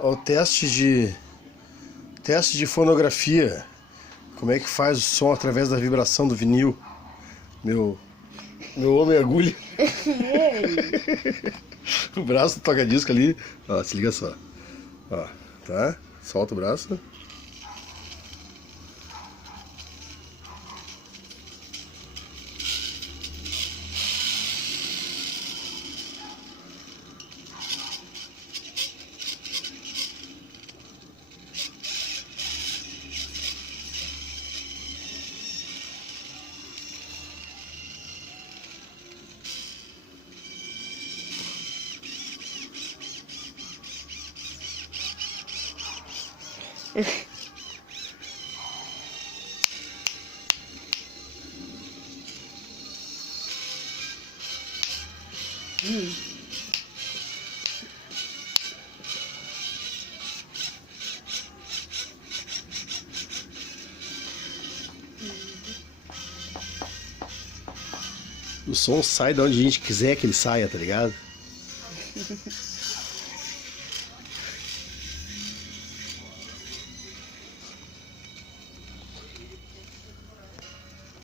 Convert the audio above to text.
Ó, o teste de fonografia. Como é que faz o som através da vibração do vinil? Meu homem agulha. O braço do toca-disco ali. Ó, se liga só. Ó, tá? Solta o braço. O som sai de onde a gente quiser que ele saia, tá ligado?